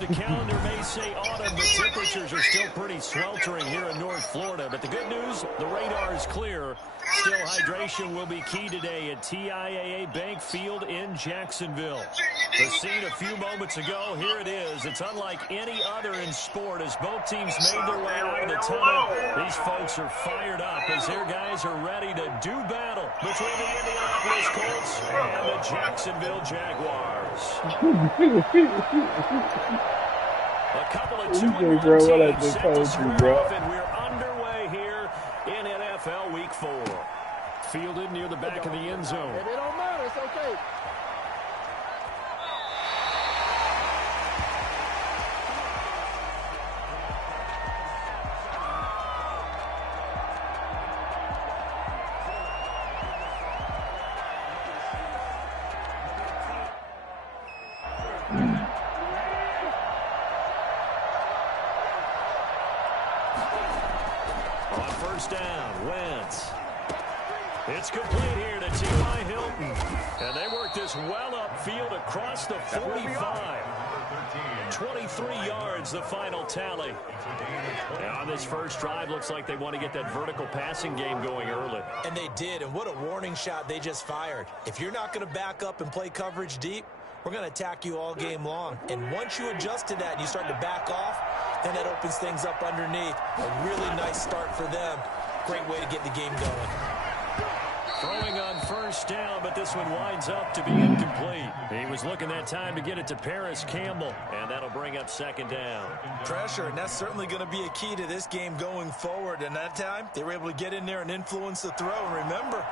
The calendar may say autumn, but temperatures are still pretty sweltering here in North Florida. But the good news, the radar is clear. Still, hydration will be key today at TIAA Bank Field in Jacksonville. The scene a few moments ago, here it is. It's unlike any other in sport as both teams made their way out of the tunnel. These folks are fired up as their guys are ready to do battle between the Indianapolis Colts and the Jacksonville Jaguars. A couple of 2-1 teams set to square off, and we're underway here in NFL Week 4. Fielded near the back of the end zone. It don't matter. It's okay. On first down, Wentz. It's complete here to T.Y. Hilton. And they work this well upfield across the 45. 23 yards, the final tally. Now on this first drive, looks like they want to get that vertical passing game going early. And they did, and what a warning shot they just fired. If you're not going to back up and play coverage deep, we're going to attack you all game long. And once you adjust to that and you start to back off, then that opens things up underneath. A really nice start for them. Great way to get the game going. Throwing on first down, but this one winds up to be incomplete. He was looking that time to get it to Paris Campbell, and that'll bring up second down. Pressure, and that's certainly going to be a key to this game going forward. And that time, they were able to get in there and influence the throw. And remember,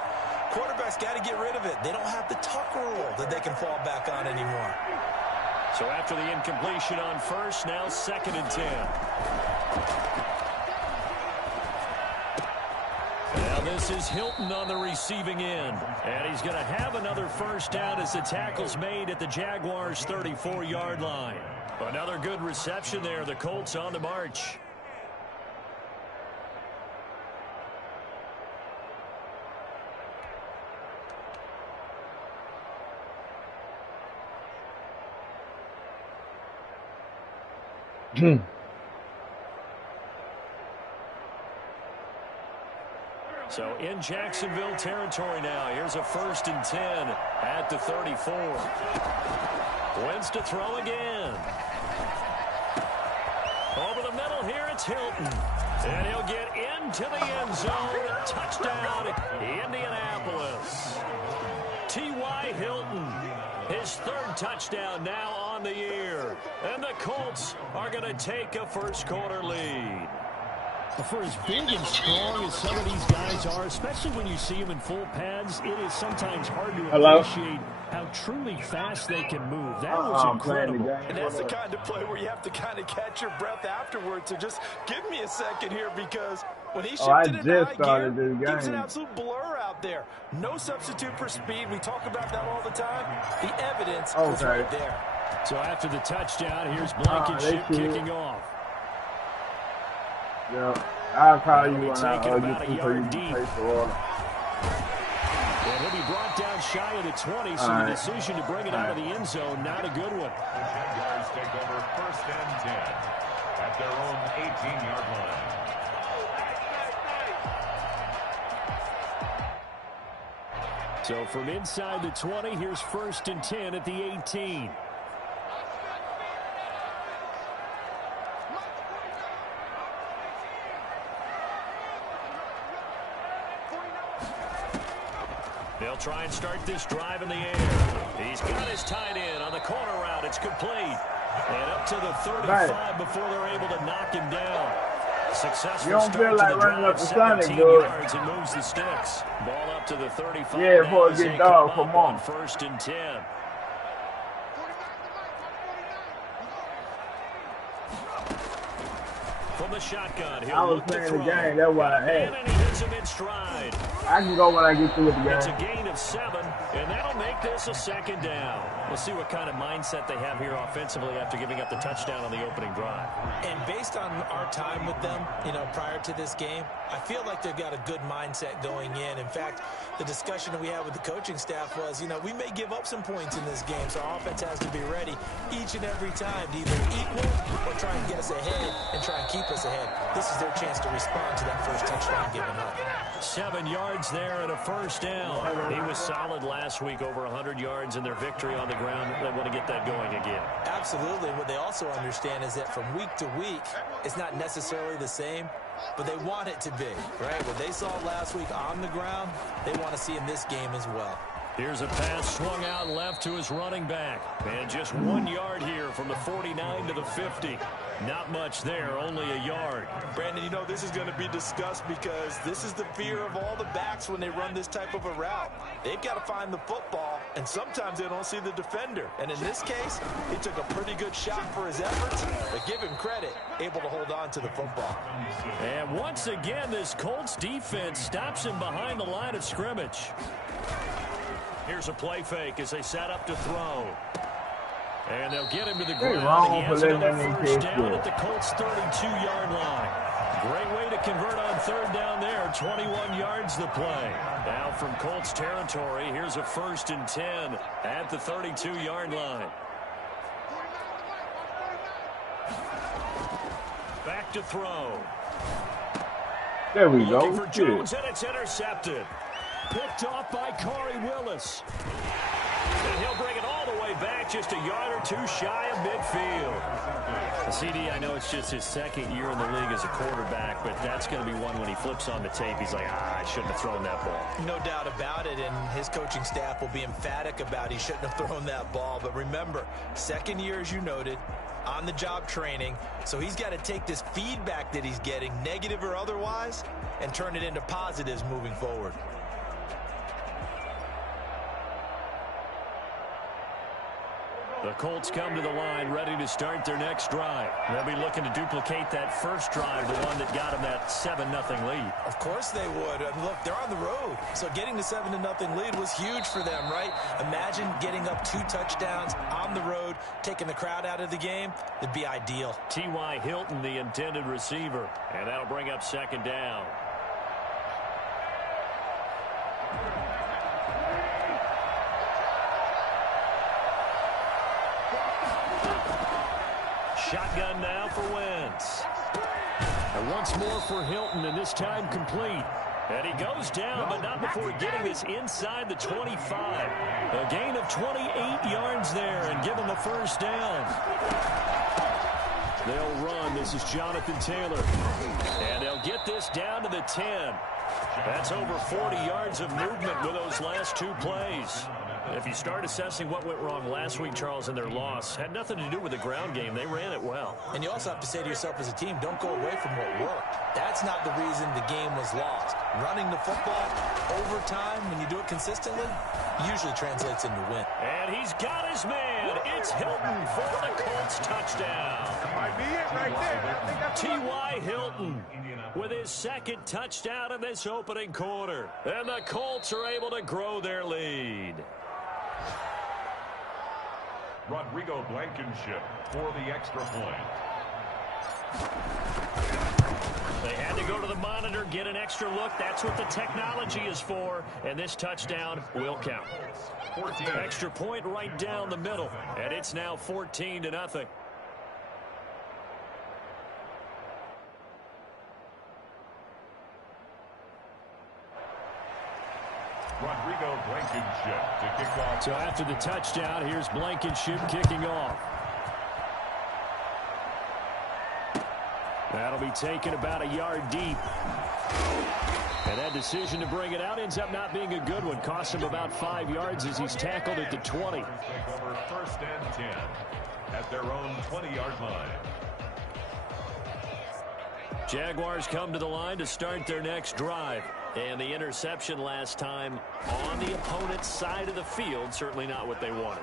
quarterbacks got to get rid of it. They don't have the tuck rule that they can fall back on anymore. So after the incompletion on first, now second and 10. Now this is Hilton on the receiving end. And he's going to have another first down as the tackle's made at the Jaguars' 34-yard line. Another good reception there. The Colts on the march. So in Jacksonville territory now. Here's a first and 10 at the 34. Wentz to throw again. Over the middle here, it's Hilton. And he'll get into the end zone. Touchdown, Indianapolis. T.Y. Hilton. His third touchdown now on the year. And the Colts are going to take a first-quarter lead. For as big and strong as some of these guys are, especially when you see them in full pads, it is sometimes hard to appreciate how truly fast they can move. That was incredible. And that's the kind of play where you have to kind of catch your breath afterwards. So just give me a second here, because when he shifted into high gear, he was an absolute blur out there. No substitute for speed. We talk about that all the time. The evidence was right there. So after the touchdown, here's Blankenship kicking off. Yeah, I'll call you when I get you so you can taste the water. And he'll be brought down shy of the 20, so the decision to bring it out of the end zone, not a good one. The Jaguars take over first and 10 at their own 18-yard line. So from inside the 20, here's first and 10 at the 18. They'll try and start this drive in the air. He's got his tight end on the corner route. It's complete. And up to the 35 before they're able to knock him down. Successful you don't feel like running up the Sonic, dude. Yards and moves the sticks. Ball up to the 35. Yeah, before it get dog, come on. First and 10. From the shotgun, I was playing the game. That's what I had. And he hits him in stride. I can go when I get through with the It's a game. gain of 7, and that'll make this a second down. We'll see what kind of mindset they have here offensively after giving up the touchdown on the opening drive. And based on our time with them, prior to this game, I feel like they've got a good mindset going in. In fact, the discussion that we had with the coaching staff was, we may give up some points in this game, so our offense has to be ready each and every time to either equal or try and get us ahead and try and keep us ahead. This is their chance to respond to that first touchdown given up. 7 yards there and a first down. He was solid last week, over 100 yards in their victory on the ground. They want to get that going again. Absolutely. What they also understand is that from week to week, it's not necessarily the same, but they want it to be, right? What they saw last week on the ground, they want to see in this game as well. Here's a pass swung out left to his running back. And just 1 yard here from the 49 to the 50. Not much there, only a yard. Brandon, this is going to be discussed because this is the fear of all the backs when they run this type of a route. They've got to find the football, and sometimes they don't see the defender. And in this case, he took a pretty good shot for his efforts, but give him credit, able to hold on to the football. And once again, this Colts defense stops him behind the line of scrimmage. Here's a play fake as they set up to throw. And they'll get him to the ground. He has another first down at the Colts' 32-yard line. Great way to convert on third down there. 21 yards the play. Now from Colts territory, here's a 1st and 10 at the 32-yard line. Back to throw. There we go. Looking for Jones, and it's intercepted. Picked off by Corey Willis. And he'll bring it all the way back, just a yard or two shy of midfield. CD, I know it's just his second year in the league as a quarterback, but that's going to be one when he flips on the tape. He's like, I shouldn't have thrown that ball. No doubt about it, and his coaching staff will be emphatic about he shouldn't have thrown that ball. But remember, second year, as you noted, on-the-job training, so he's got to take this feedback that he's getting, negative or otherwise, and turn it into positives moving forward. The Colts come to the line ready to start their next drive. They'll be looking to duplicate that first drive, the one that got them that 7-0 lead. Of course they would. I mean, look, they're on the road, so getting the 7-0 lead was huge for them, right? Imagine getting up 2 touchdowns on the road, taking the crowd out of the game. It'd be ideal. T.Y. Hilton, the intended receiver, and that'll bring up second down. Shotgun now for Wentz. And once more for Hilton, and this time complete. And he goes down, but not before getting this inside the 25. A gain of 28 yards there, and give him the first down. They'll run. This is Jonathan Taylor. And they'll get this down to the 10. That's over 40 yards of movement with those last 2 plays. If you start assessing what went wrong last week, Charles, in their loss, had nothing to do with the ground game. They ran it well. And you also have to say to yourself as a team, don't go away from what worked. That's not the reason the game was lost. Running the football over time, when you do it consistently, usually translates into win. And he's got his man. It's Hilton for the Colts touchdown. That might be it right there. T.Y. Hilton with his second touchdown in this opening quarter. And the Colts are able to grow their lead. Rodrigo Blankenship for the extra point. They had to go to the monitor, get an extra look. That's what the technology is for. And this touchdown will count. 14. Extra point right down the middle. And it's now 14-0. Rodrigo Blankenship to kick off. So after the touchdown, here's Blankenship kicking off. That'll be taken about a yard deep. And that decision to bring it out ends up not being a good one. Cost him about 5 yards as he's tackled at the 20. Take over 1st and 10 at their own 20-yard line. Jaguars come to the line to start their next drive. And the interception last time on the opponent's side of the field, certainly not what they wanted.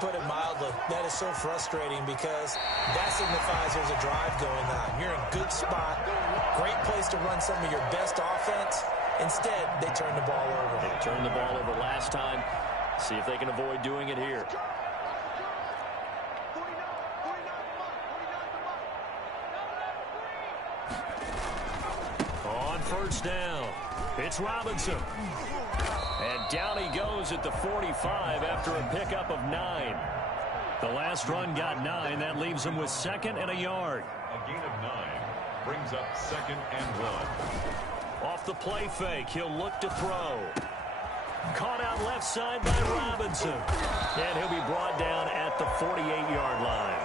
Put it mildly, that is so frustrating because that signifies there's a drive going on. You're in a good spot, great place to run some of your best offense. Instead, they turn the ball over. They turned the ball over last time. See if they can avoid doing it here. On first down, it's Robinson. And down he goes at the 45 after a pickup of 9. The last run got 9. That leaves him with 2nd and a yard. A gain of 9 brings up 2nd and 1. Off the play fake, he'll look to throw. Caught out left side by Robinson. And he'll be brought down at the 48-yard line.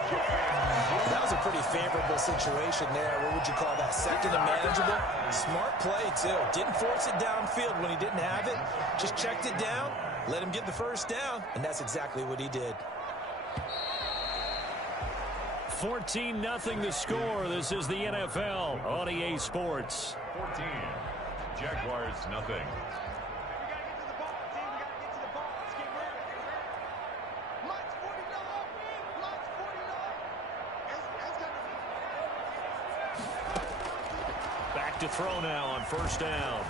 That was a pretty favorable situation there. What would you call that? 2nd and manageable? Smart play, too. Didn't force it downfield when he didn't have it. Just checked it down, let him get the first down, and that's exactly what he did. 14-0 the score. This is the NFL on EA Sports. 14. Jaguars nothing. Back to throw now on first down.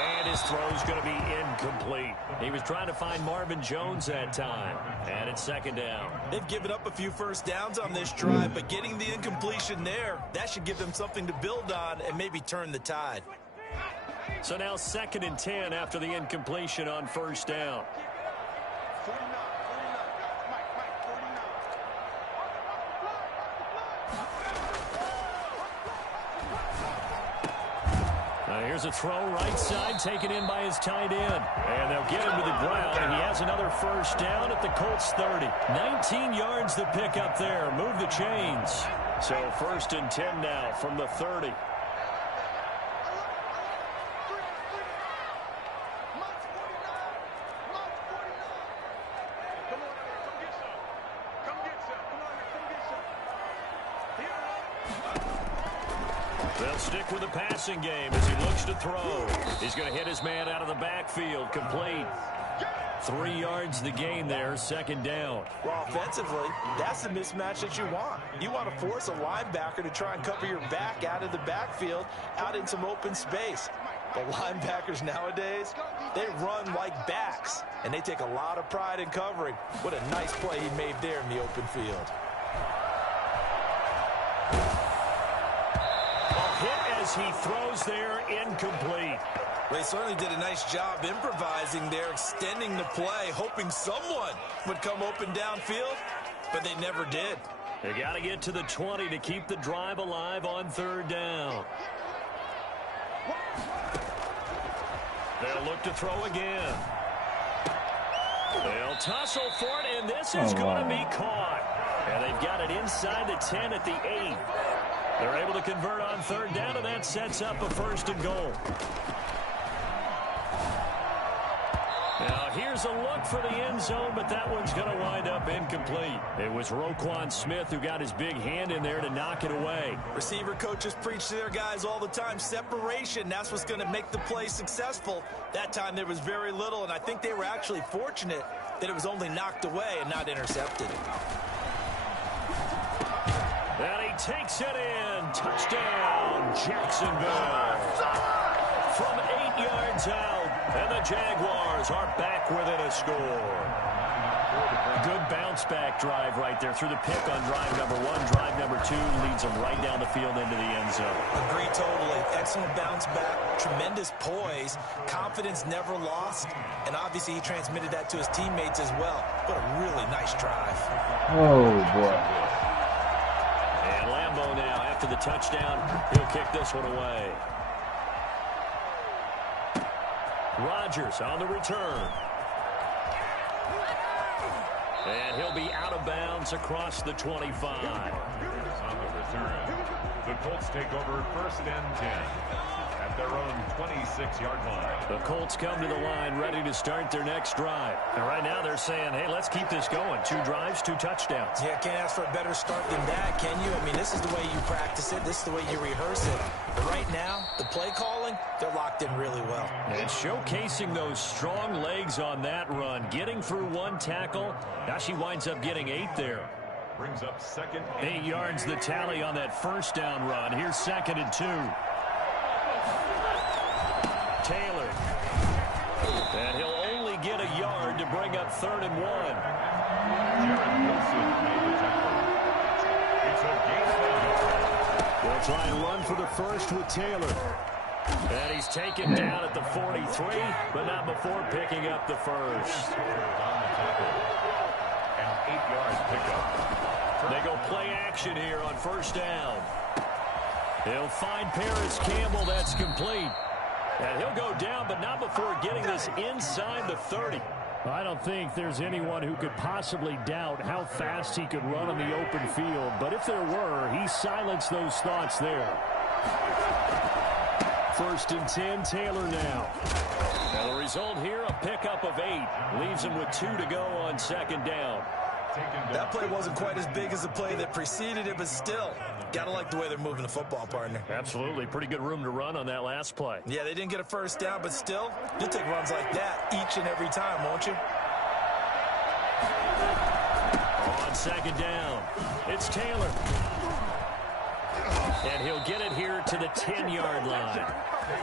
And his throw's going to be incomplete. He was trying to find Marvin Jones that time. And it's 2nd down. They've given up a few first downs on this drive, but getting the incompletion there, that should give them something to build on and maybe turn the tide. So now 2nd and 10 after the incompletion on first down. Here's a throw right side taken in by his tight end. And they'll get him to the ground, and he has another first down at the Colts 30. 19 yards to pick up there. Move the chains. So 1st and 10 now from the 30. They'll stick with the passing game as he looks to throw. He's going to hit his man out of the backfield. Complete. 3 yards the gain there, 2nd down. Well, offensively, that's the mismatch that you want. You want to force a linebacker to try and cover your back out of the backfield, out in some open space. The linebackers nowadays, they run like backs, and they take a lot of pride in covering. What a nice play he made there in the open field. As he throws there, incomplete. They certainly did a nice job improvising there, extending the play, hoping someone would come open downfield, but they never did. They got to get to the 20 to keep the drive alive on 3rd down. They'll look to throw again. They'll tussle for it, and this is going to be caught. And they've got it inside the 10 at the 8. They're able to convert on 3rd down, and that sets up a 1st and goal. Now, here's a look for the end zone, but that one's going to wind up incomplete. It was Roquan Smith who got his big hand in there to knock it away. Receiver coaches preach to their guys all the time. Separation, that's what's going to make the play successful. That time there was very little, and I think they were actually fortunate that it was only knocked away and not intercepted. And he takes it in. Touchdown, Jacksonville. From 8 yards out, and the Jaguars are back within a score. Good bounce-back drive right there through the pick on drive number 1. Drive number 2 leads them right down the field into the end zone. Agree totally. Excellent bounce back, tremendous poise, confidence never lost, and obviously he transmitted that to his teammates as well. What a really nice drive. Oh, boy. Now, after the touchdown, he'll kick this one away. Rodgers on the return. And he'll be out of bounds across the 25. on the return. The Colts take over 1st and 10 at their own 26-yard line. The Colts come to the line ready to start their next drive. And right now they're saying, hey, let's keep this going. 2 drives, 2 touchdowns. Yeah, can't ask for a better start than that, can you? I mean, this is the way you practice it. This is the way you rehearse it. But right now, the play calling, they're locked in really well. And showcasing those strong legs on that run. Getting through 1 tackle. Now she winds up getting 8 there. Brings up 2nd. 8 yards the tally on that first down run. Here's 2nd and 2. Taylor. And he'll only get a yard to bring up 3rd and 1. Jared Wilson made the tackle. It's a gain of 8 yards. They'll try and run for the first with Taylor. And he's taken down at the 43, but not before picking up the first. On the tackle. An 8-yard pickup. They go play action here on 1st down. He'll find Paris Campbell. That's complete. And he'll go down, but not before getting this inside the 30. I don't think there's anyone who could possibly doubt how fast he could run on the open field. But if there were, he silenced those thoughts there. 1st and 10, Taylor now. Now the result here, a pickup of 8. Leaves him with 2 to go on 2nd down. That play wasn't quite as big as the play that preceded it, but still, got to like the way they're moving the football, partner. Absolutely. Pretty good room to run on that last play. Yeah, they didn't get a first down, but still, you'll take runs like that each and every time, won't you? On 2nd down, it's Taylor. And he'll get it here to the 10-yard line.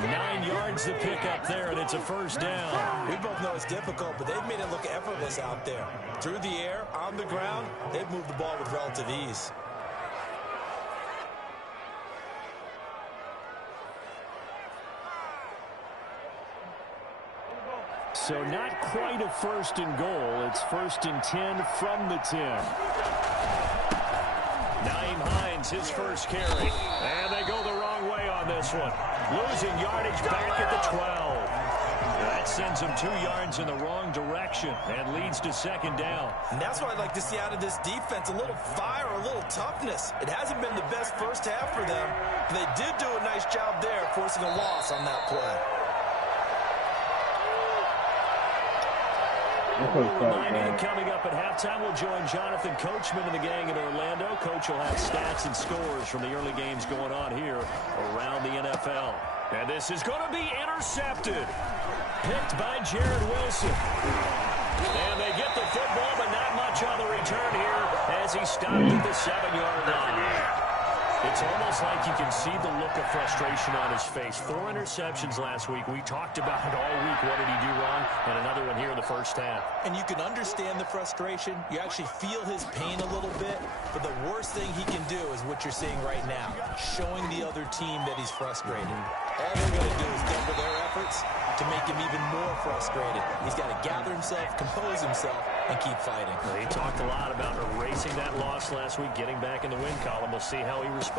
9 yards to pick up there, and it's a 1st down. We both know it's difficult, but they've made it look effortless out there. Through the air, on the ground, they've moved the ball with relative ease. So not quite a 1st and goal. It's 1st and 10 from the 10. Nyheim Hines, his first carry. And they go the wrong way on this one. Losing yardage back at the 12. That sends him 2 yards in the wrong direction and leads to 2nd down. And that's what I'd like to see out of this defense, a little fire, a little toughness. It hasn't been the best first half for them, but they did do a nice job there forcing a loss on that play. Coming up at halftime, we'll join Jonathan Coachman and the gang in Orlando. Coach will have stats and scores from the early games going on here around the NFL. And this is going to be intercepted. Picked by Jared Wilson. And they get the football, but not much on the return here as he stopped at the 7-yard line. It's almost like you can see the look of frustration on his face. 4 interceptions last week. We talked about it all week. What did he do wrong? And another one here in the first half. And you can understand the frustration. You actually feel his pain a little bit. But the worst thing he can do is what you're seeing right now, showing the other team that he's frustrated. All they're going to do is double their efforts to make him even more frustrated. He's got to gather himself, compose himself, and keep fighting. He talked a lot about erasing that loss last week, getting back in the win column. We'll see how he responds.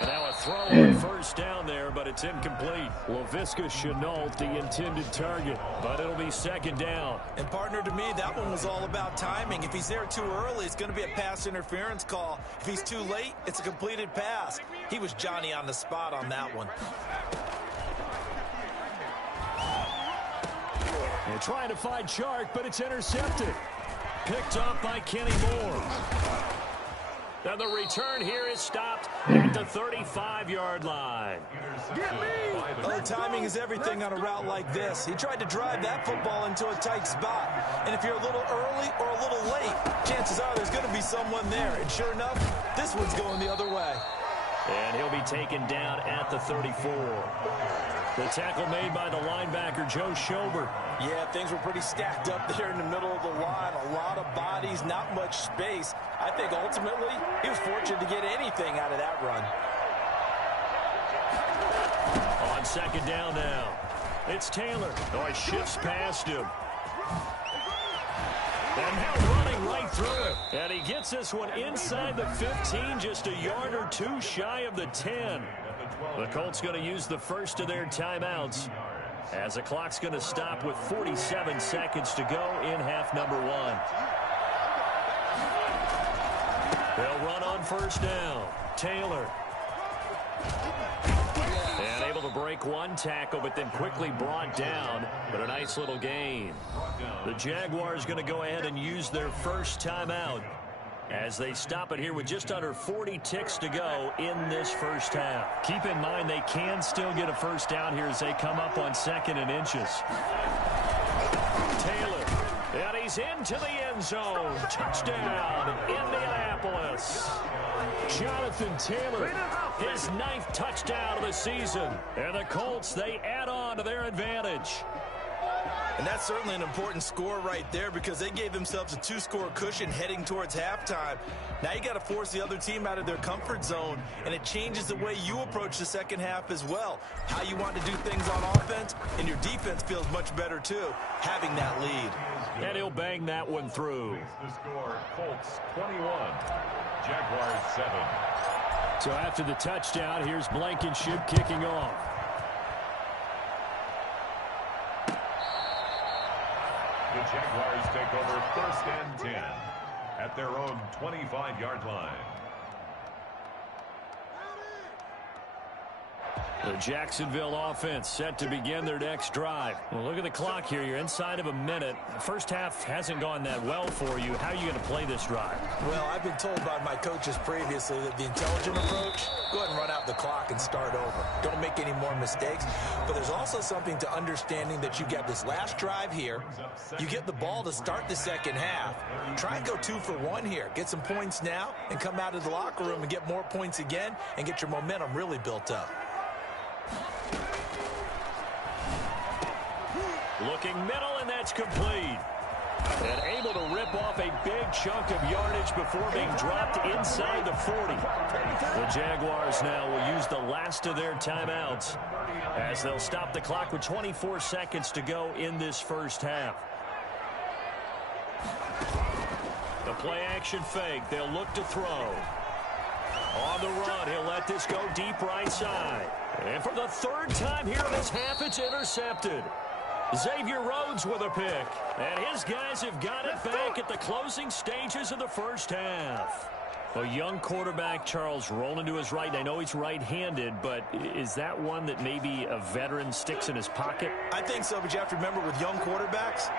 And now a throw on 1st down there, but it's incomplete. Laviska Shenault, the intended target. But it'll be 2nd down. And partner, to me, that one was all about timing. If he's there too early, it's going to be a pass interference call. If he's too late, it's a completed pass. He was Johnny on the spot on that one. They're trying to find Chark, but it's intercepted. Picked up by Kenny Moore. Now the return here is stopped at the 35-yard line. Get me! Oh, timing is everything on a route like this. He tried to drive that football into a tight spot. And if you're a little early or a little late, chances are there's going to be someone there. And sure enough, this one's going the other way. And he'll be taken down at the 34. The tackle made by the linebacker, Joe Schobert. Yeah, things were pretty stacked up there in the middle of the line. A lot of bodies, not much space. I think ultimately he was fortunate to get anything out of that run. On 2nd down now, it's Taylor. Oh, he shifts past him. And now running right through it. And he gets this one inside the 15, just a yard or 2 shy of the 10. The Colts going to use the first of their timeouts as the clock's going to stop with 47 seconds to go in half number 1. They'll run on first down. Taylor. And able to break one tackle, but then quickly brought down. But a nice little gain. The Jaguars going to go ahead and use their first timeout as they stop it here with just under 40 ticks to go in this first half. Keep in mind they can still get a first down here as they come up on 2nd and inches. Taylor, and he's into the end zone. Touchdown, Indianapolis. Jonathan Taylor, his 9th touchdown of the season. And the Colts, they add on to their advantage. And that's certainly an important score right there because they gave themselves a 2-score cushion heading towards halftime. Now you got to force the other team out of their comfort zone, and it changes the way you approach the second half as well. How you want to do things on offense, and your defense feels much better too, having that lead. And he'll bang that one through. The score, Colts 21, Jaguars 7. So after the touchdown, here's Blankenship kicking off. The Jaguars take over 1st and 10 at their own 25-yard line. The Jacksonville offense set to begin their next drive. Well, look at the clock here. You're inside of a minute. The first half hasn't gone that well for you. How are you going to play this drive? Well, I've been told by my coaches previously that the intelligent approach, go ahead and run out the clock and start over. Don't make any more mistakes. But there's also something to understanding that you get this last drive here. You get the ball to start the second half. Try and go 2 for 1 here. Get some points now and come out of the locker room and get more points again and get your momentum really built up. Looking middle, and that's complete. And able to rip off a big chunk of yardage before being dropped inside the 40. The Jaguars now will use the last of their timeouts as they'll stop the clock with 24 seconds to go in this first half. The play-action fake. They'll look to throw. On the run, he'll let this go deep right side. And for the 3rd time here in this half, it's intercepted. Xavier Rhodes with a pick. And his guys have got it back at the closing stages of the first half. A young quarterback, Charles, rolling to his right. I know he's right-handed, but is that one that maybe a veteran sticks in his pocket? I think so, but you have to remember with young quarterbacks,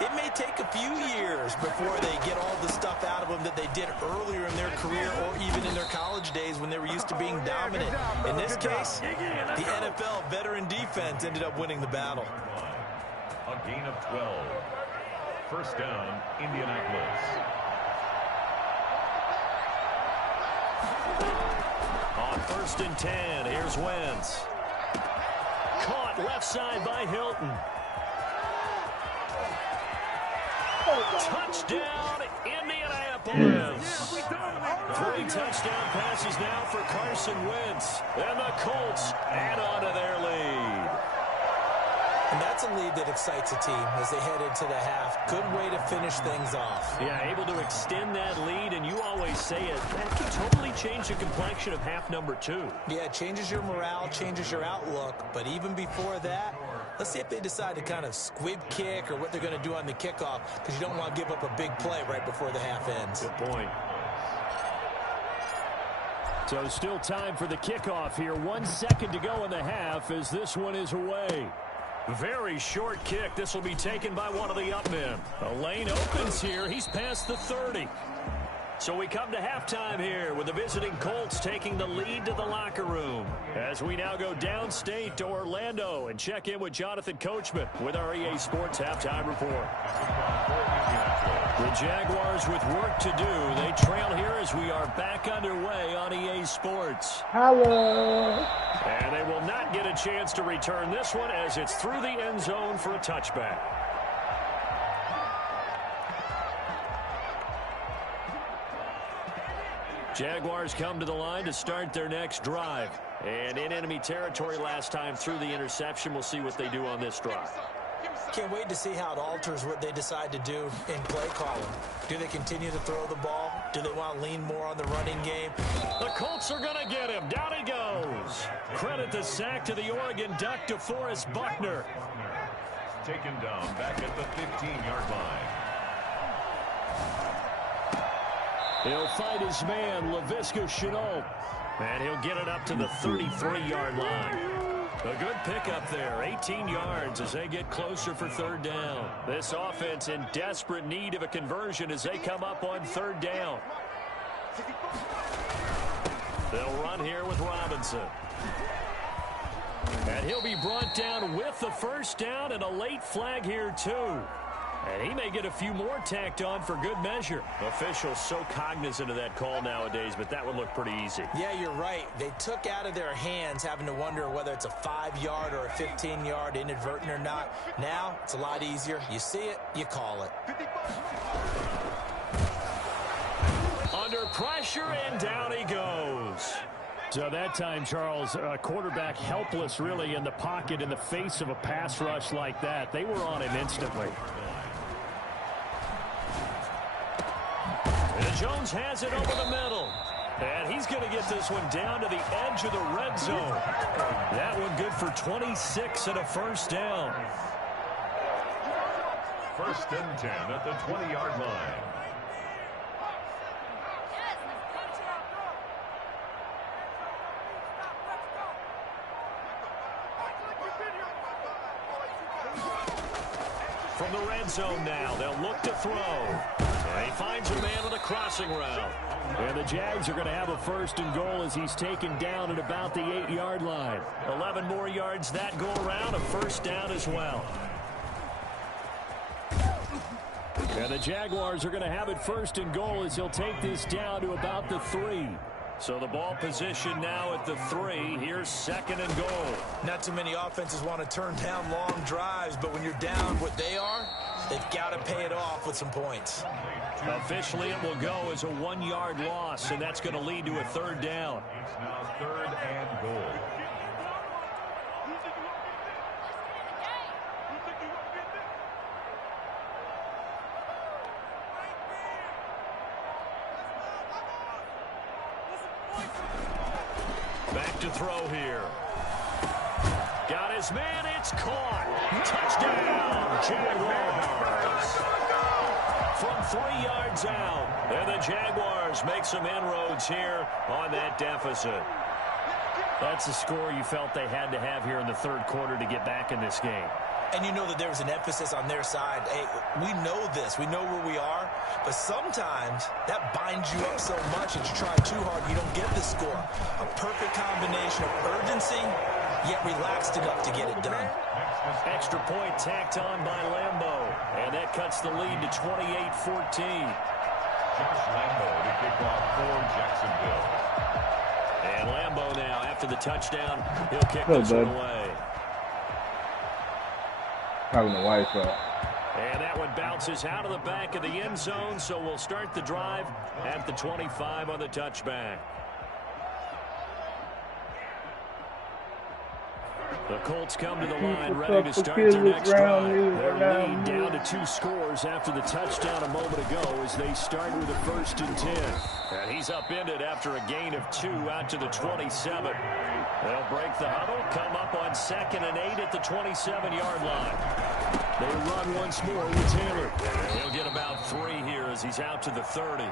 it may take a few years before they get all the stuff out of them that they did earlier in their career or even in their college days when they were used to being dominant. In this case, the NFL veteran defense ended up winning the battle. A gain of 12. First down, Indianapolis. On 1st and 10, here's Wentz. Caught left side by Hilton. Touchdown, Indianapolis. 3 touchdown passes now for Carson Wentz. And the Colts add on to their lead. And that's a lead that excites a team as they head into the half. Good way to finish things off. Yeah, able to extend that lead, and you always say it, that can totally change the complexion of half number 2. Yeah, it changes your morale, changes your outlook. But even before that, let's see if they decide to kind of squib kick or what they're going to do on the kickoff, because you don't want to give up a big play right before the half ends. Good point. So still time for the kickoff here. 1 second to go in the half as this one is away. Very short kick. This will be taken by one of the up men. A lane opens here. He's past the 30. So we come to halftime here with the visiting Colts taking the lead to the locker room. As we now go downstate to Orlando and check in with Jonathan Coachman with our EA Sports Halftime Report. The Jaguars with work to do. They trail here as we are back underway on EA Sports. Hello. And they will not get a chance to return this one as it's through the end zone for a touchback. Jaguars come to the line to start their next drive. And in enemy territory last time through the interception. We'll see what they do on this drive. Can't wait to see how it alters what they decide to do in play calling. Do they continue to throw the ball? Do they want to lean more on the running game? The Colts are going to get him. Down he goes. Credit the sack to the Oregon Duck, DeForest Buckner. Taken down back at the 15-yard line. He'll find his man, Laviska Shenault. And he'll get it up to the 33-yard line. A good pickup there, 18 yards as they get closer for third down. This offense in desperate need of a conversion as they come up on third down. They'll run here with Robinson. And he'll be brought down with the first down and a late flag here too. And he may get a few more tacked on for good measure. Officials so cognizant of that call nowadays, but that would look pretty easy. Yeah, you're right. They took out of their hands having to wonder whether it's a 5-yard or a 15-yard inadvertent or not. Now, it's a lot easier. You see it, you call it. Under pressure, and down he goes. So that time, Charles, quarterback helpless really in the pocket in the face of a pass rush like that. They were on him instantly. And Jones has it over the middle. And he's going to get this one down to the edge of the red zone. That one good for 26 and a first down. First and 10 at the 20-yard line. From the red zone now, they'll look to throw. And he finds a man on a crossing route. And the Jags are going to have a first and goal as he's taken down at about the 8-yard line. 11 more yards that go around, a first down as well. And the Jaguars are going to have it first and goal as he'll take this down to about the 3. So the ball position now at the 3. Here's second and goal. Not too many offenses want to turn down long drives, but when you're down what they are, they've got to pay it off with some points. Officially, it will go as a 1-yard loss, and that's going to lead to a third down. It's now third and goal. Back to throw here. Got his man, it's caught. Touchdown, Jaguars. From 3 yards out, and the Jaguars make some inroads here on that deficit. That's a score you felt they had to have here in the third quarter to get back in this game. And you know that there was an emphasis on their side. Hey, we know this. We know where we are. But sometimes that binds you up so much that you try too hard, you don't get the score. A perfect combination of urgency, yet relaxed enough to get it done. Extra point tacked on by Lambo. And that cuts the lead to 28-14. Josh Lambo to kick off for Jacksonville. And Lambo now, after the touchdown, he'll kick this one away. Having a wife up. And that one bounces out of the back of the end zone, so we'll start the drive at the 25 on the touchback. The Colts come to the line ready to start their next drive. Their lead down to 2 scores after the touchdown a moment ago as they start with a first and 10. And he's upended after a gain of 2 out to the 27. They'll break the huddle, come up on 2nd and 8 at the 27-yard line. They run once more with Taylor. He'll get about 3 here as he's out to the 30.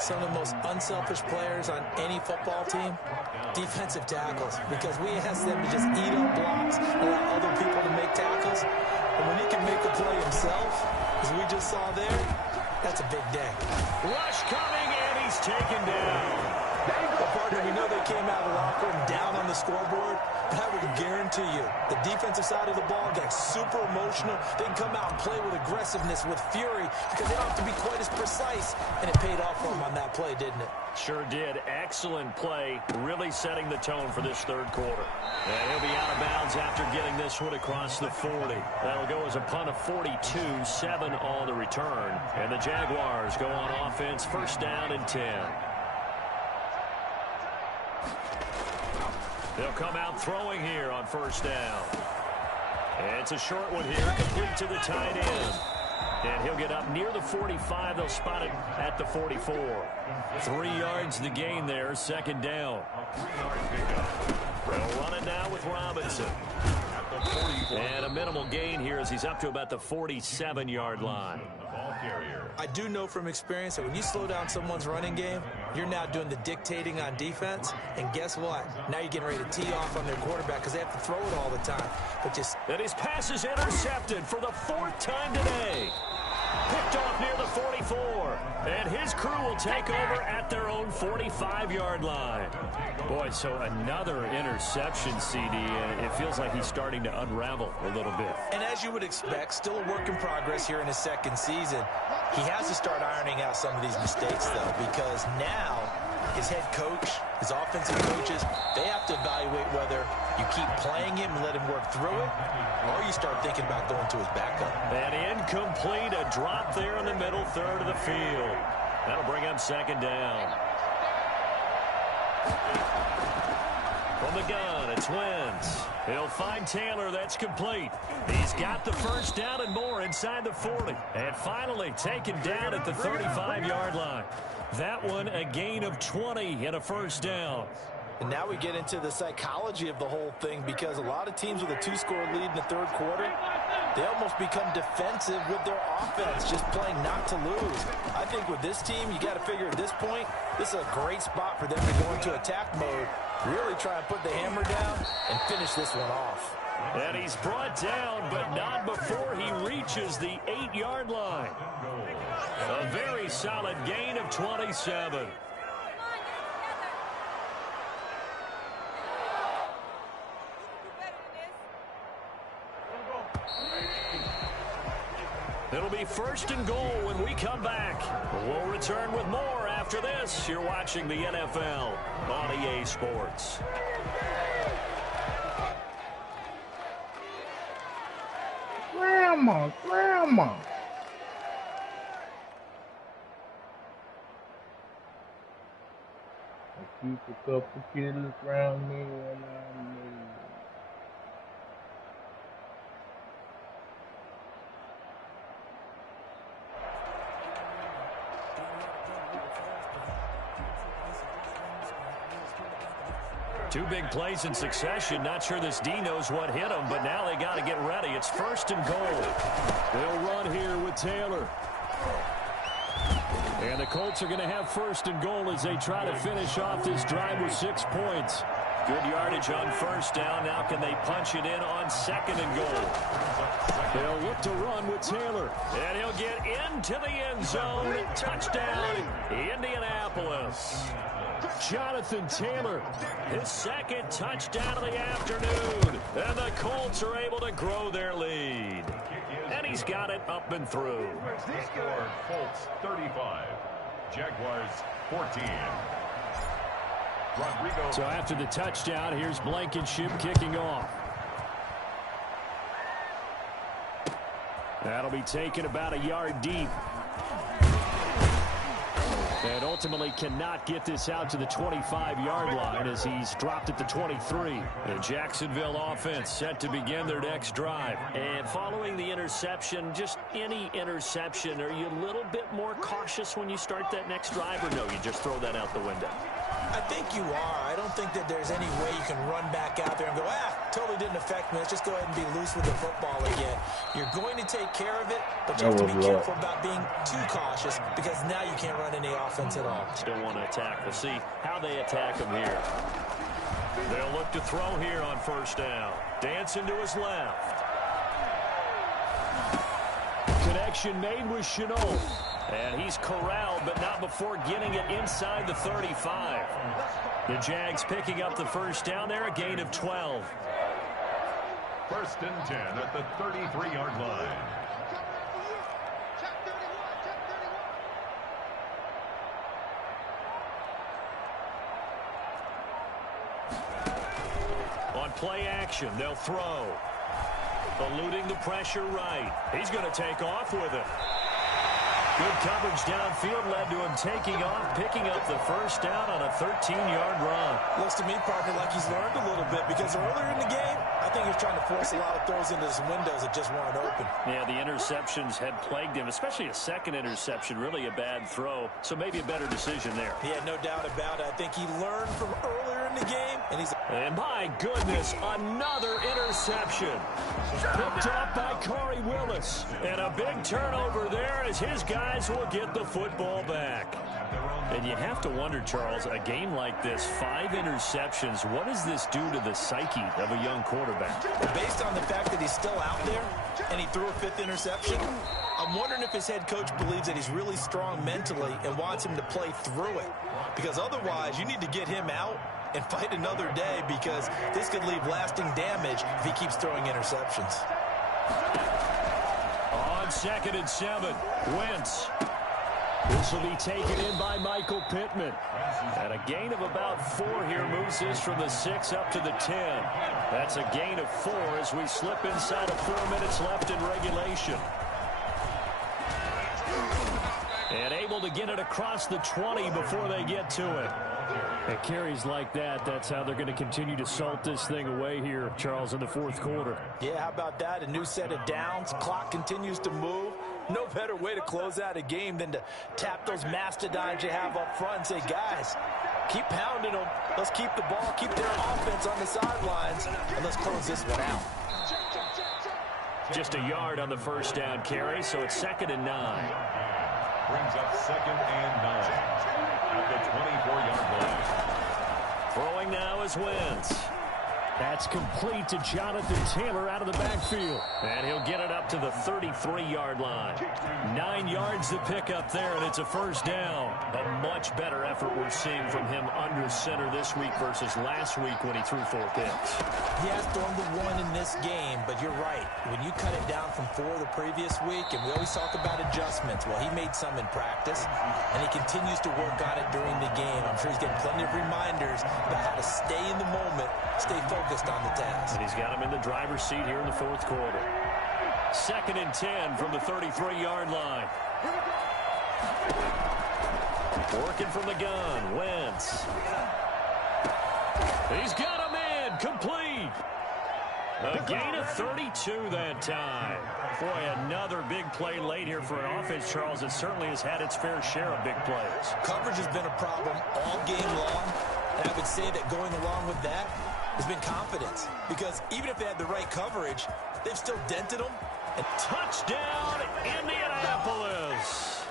Some of the most unselfish players on any football team, defensive tackles, because we ask them to just eat up blocks, allow other people to make tackles. And when he can make the play himself, as we just saw there, that's a big day. Rush coming, and he's taken down. Well, partner, we know they came out of the locker room down on the scoreboard, but I would guarantee you the defensive side of the ball gets super emotional. They can come out and play with aggressiveness, with fury, because they don't have to be quite as precise. And it paid off for them on that play, didn't it? Sure did. Excellent play, really setting the tone for this third quarter. And he'll be out of bounds after getting this one across the 40. That'll go as a punt of 42, 7 on the return. And the Jaguars go on offense, first down and 10. They'll come out throwing here on first down. And it's a short one here, complete to the tight end. And he'll get up near the 45. They'll spot it at the 44. 3 yards the gain there, second down. They'll run it now with Robinson. And a minimal gain here as he's up to about the 47-yard line. I do know from experience that when you slow down someone's running game, you're now doing the dictating on defense. And guess what? Now you're getting ready to tee off on their quarterback because they have to throw it all the time. But just and his pass is intercepted for the 4th time today. Picked off near the 44. And his crew will take over at their own 45-yard line. Boy, so another interception, CD. It feels like he's starting to unravel a little bit. And as you would expect, still a work in progress here in his 2nd season. He has to start ironing out some of these mistakes, though, because now his head coach, his offensive coaches, they have to evaluate whether you keep playing him and let him work through it, or you start thinking about going to his backup. And incomplete, a drop there in the middle third of the field. That'll bring up 2nd down. From the gun, it's Wentz. He'll find Taylor. That's complete. He's got the 1st down and more inside the 40. And finally taken down at the 35-yard line. That one a gain of 20 and a 1st down. And now we get into the psychology of the whole thing, because a lot of teams with a 2-score lead in the 3rd quarter, they almost become defensive with their offense, just playing not to lose. I think with this team, you got to figure at this point, this is a great spot for them to go into attack mode, really try and put the hammer down and finish this one off. And he's brought down, but not before he reaches the 8-yard line. A very solid gain of 27. It'll be 1st and goal when we come back. We'll return with more after this. You're watching the NFL on EA Sports. Grandma. I keep a couple kittens around me when I need. Two big plays in succession. Not sure this D knows what hit him, but now they got to get ready. It's 1st and goal. They'll run here with Taylor. And the Colts are going to have 1st and goal as they try to finish off this drive with 6 points. Good yardage on 1st down. Now can they punch it in on 2nd and goal? They'll look to run with Taylor. And he'll get into the end zone. Touchdown, Indianapolis. Jonathan Taylor, his 2nd touchdown of the afternoon. And the Colts are able to grow their lead. And he's got it up and through. The score, Colts 35, Jaguars 14. Rodrigo. So after the touchdown, here's Blankenship kicking off. That'll be taken about a yard deep. And ultimately cannot get this out to the 25-yard line as he's dropped at the 23. The Jacksonville offense set to begin their next drive. And following the interception, just any interception, are you a little bit more cautious when you start that next drive, or no, you just throw that out the window? I think you are. I don't think that there's any way you can run back out there and go, totally didn't affect me. Let's just go ahead and be loose with the football again. You're going to take care of it, but you have to be careful about being too cautious, because now you can't run any offense at all. Still want to attack. We'll see how they attack him here. They'll look to throw here on 1st down. Dancing to his left. Connection made with Shenault. And he's corralled, but not before getting it inside the 35. The Jags picking up the 1st down there, a gain of 12. 1st and 10 at the 33-yard line. On play action, they'll throw. Eluding the pressure right. He's going to take off with it. Good coverage downfield led to him taking off, picking up the 1st down on a 13-yard run. Looks to me, partner, like he's learned a little bit, because earlier in the game, I think he was trying to force a lot of throws into some windows that just weren't open. Yeah, the interceptions had plagued him, especially a 2nd interception, really a bad throw. So maybe a better decision there. Yeah, no doubt about it. I think he learned from earlier in in the game, and my goodness, another interception. Picked up by Corey Willis. And a big turnover there as his guys will get the football back. And you have to wonder, Charles, a game like this, 5 interceptions, what does this do to the psyche of a young quarterback? Based on the fact that he's still out there and he threw a 5th interception, I'm wondering if his head coach believes that he's really strong mentally and wants him to play through it. Because otherwise, you need to get him out and fight another day, because this could leave lasting damage if he keeps throwing interceptions. On 2nd and 7, Wentz. This will be taken in by Michael Pittman. And a gain of about 4 here moves this from the 6 up to the 10. That's a gain of 4 as we slip inside of 4 minutes left in regulation. And able to get it across the 20 before they get to it. And carries like that, that's how they're going to continue to salt this thing away here, Charles, in the 4th quarter. Yeah, how about that? A new set of downs. Clock continues to move. No better way to close out a game than to tap those mastodons you have up front and say, guys, keep pounding them. Let's keep the ball, keep their offense on the sidelines, and let's close this one out. Just a yard on the first down carry, so it's 2nd and 9. Brings up 2nd and 9 at the 24-yard line. Throwing now is Wentz. That's complete to Jonathan Taylor out of the backfield. And he'll get it up to the 33-yard line. 9 yards to pick up there, and it's a first down. A much better effort we're seeing from him under center this week versus last week when he threw 4 picks. He has thrown the 1 in this game, but you're right. When you cut it down from 4 the previous week, and we always talk about adjustments, well, he made some in practice, and he continues to work on it during the game. I'm sure he's getting plenty of reminders about how to stay in the moment, stay focused on the task. And he's got him in the driver's seat here in the 4th quarter. 2nd and 10 from the 33-yard line. Working from the gun, Wentz. He's got him in, complete. A gain of 32 that time. Boy, another big play late here for an offense, Charles, that certainly has had its fair share of big plays. Coverage has been a problem all game long, and I would say that going along with that has been confidence, because even if they had the right coverage, they've still dented them. And touchdown, Indianapolis.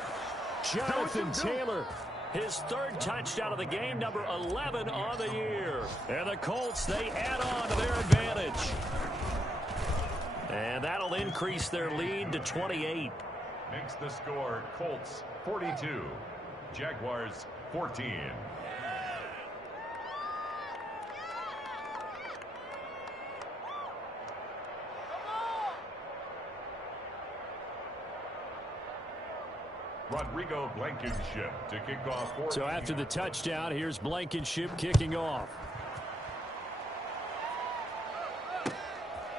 Jonathan Taylor, his 3rd touchdown of the game, number 11 on the year. And the Colts, they add on to their advantage. And that'll increase their lead to 28. Makes the score Colts 42, Jaguars 14. Rodrigo Blankenship to kick off. So after the touchdown, here's Blankenship kicking off.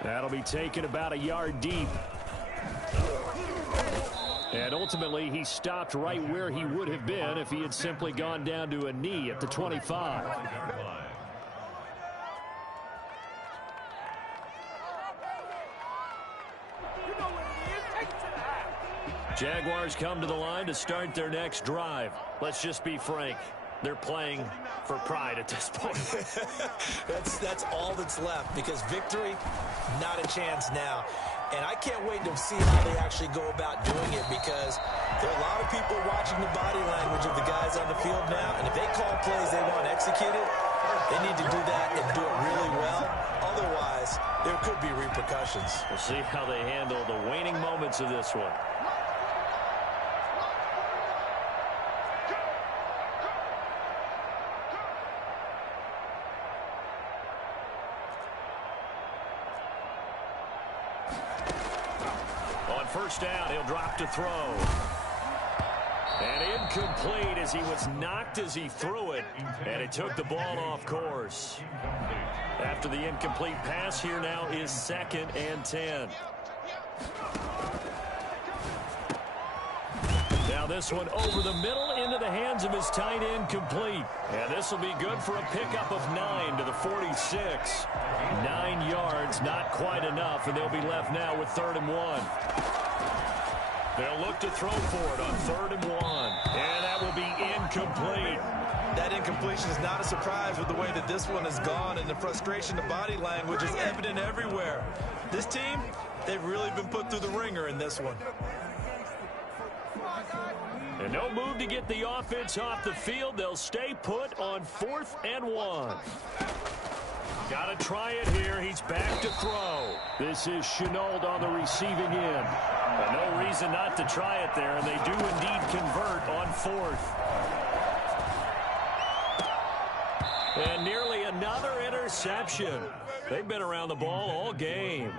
That'll be taken about a yard deep. And ultimately, he stopped right where he would have been if he had simply gone down to a knee at the 25. Jaguars come to the line to start their next drive. Let's just be frank. They're playing for pride at this point. that's all that's left, because victory, not a chance now. And I can't wait to see how they actually go about doing it, because there are a lot of people watching the body language of the guys on the field now. And if they call plays they want executed, they need to do that and do it really well. Otherwise, there could be repercussions. We'll see how they handle the waning moments of this one. First down, he'll drop to throw. And incomplete as he was knocked as he threw it. And it took the ball off course. After the incomplete pass, here now is 2nd and 10. Now this one over the middle into the hands of his tight end, complete. And this will be good for a pickup of 9 to the 46. 9 yards, not quite enough, and they'll be left now with 3rd and 1. They'll look to throw for it on 3rd and 1. And that will be incomplete. That incompletion is not a surprise with the way that this one has gone, and the frustration, the body language is evident everywhere. This team, they've really been put through the ringer in this one. And no move to get the offense off the field. They'll stay put on 4th and 1. Got to try it here. He's back to throw. This is Shenault on the receiving end. But no reason not to try it there, and they do indeed convert on 4th. And nearly another interception. They've been around the ball all game.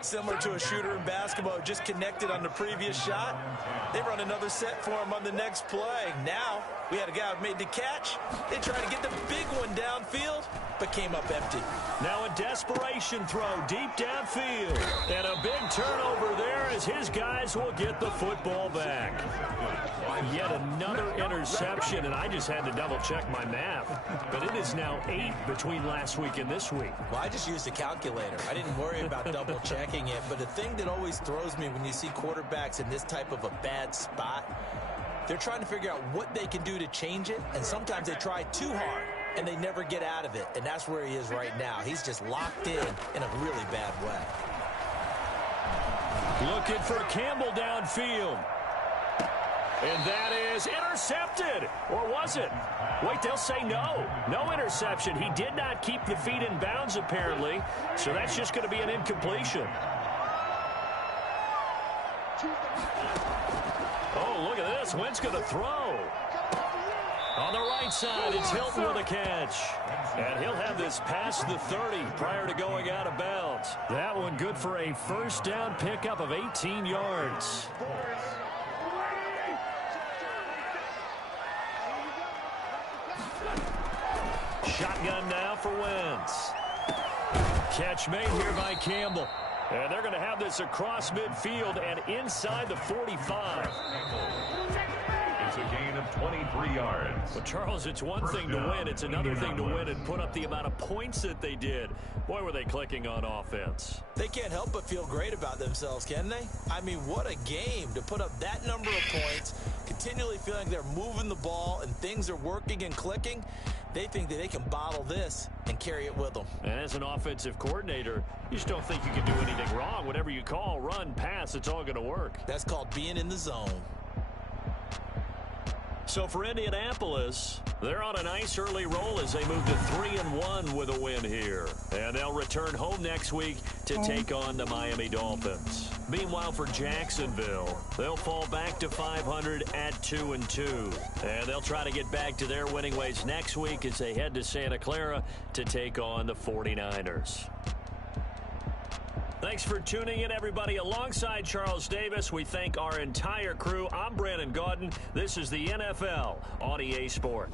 Similar to a shooter in basketball, just connected on the previous shot. They run another set for him on the next play. Now, we had a guy who made the catch. They tried to get the big one downfield, but came up empty. Now a desperation throw deep downfield. And a big turnover there as his guys will get the football back. Yet another interception, and I just had to double-check my math. But it is now 8 between last week and this week. Well, I just used a calculator. I didn't worry about double-checking it. But the thing that always throws me when you see quarterbacks in this type of a bad spot, they're trying to figure out what they can do to change it, and sometimes they try too hard, and they never get out of it. And that's where he is right now. He's just locked in a really bad way. Looking for Campbell downfield. And that is intercepted. Or was it? Wait, they'll say no. No interception. He did not keep the feet in bounds, apparently. So that's just going to be an incompletion. Oh, look at this. Wentz going to throw. On the right side, it's Hilton with a catch. And he'll have this past the 30 prior to going out of bounds. That one good for a first down pickup of 18 yards. Shotgun now for Wentz. Catch made here by Campbell. And they're going to have this across midfield and inside the 45. It's a gain of 23 yards. But, Charles, it's one thing to win. It's another thing to win and put up the amount of points that they did. Boy, were they clicking on offense. They can't help but feel great about themselves, can they? I mean, what a game to put up that number of points, continually feeling they're moving the ball and things are working and clicking. They think that they can bottle this and carry it with them. And as an offensive coordinator, you just don't think you can do anything wrong. Whatever you call, run, pass, it's all going to work. That's called being in the zone. So for Indianapolis, they're on a nice early roll as they move to 3-1 with a win here. And they'll return home next week to take on the Miami Dolphins. Meanwhile, for Jacksonville, they'll fall back to 500 at 2-2. And they'll try to get back to their winning ways next week as they head to Santa Clara to take on the 49ers. Thanks for tuning in, everybody. Alongside Charles Davis, we thank our entire crew. I'm Brandon Gaudin. This is the NFL on EA Sport.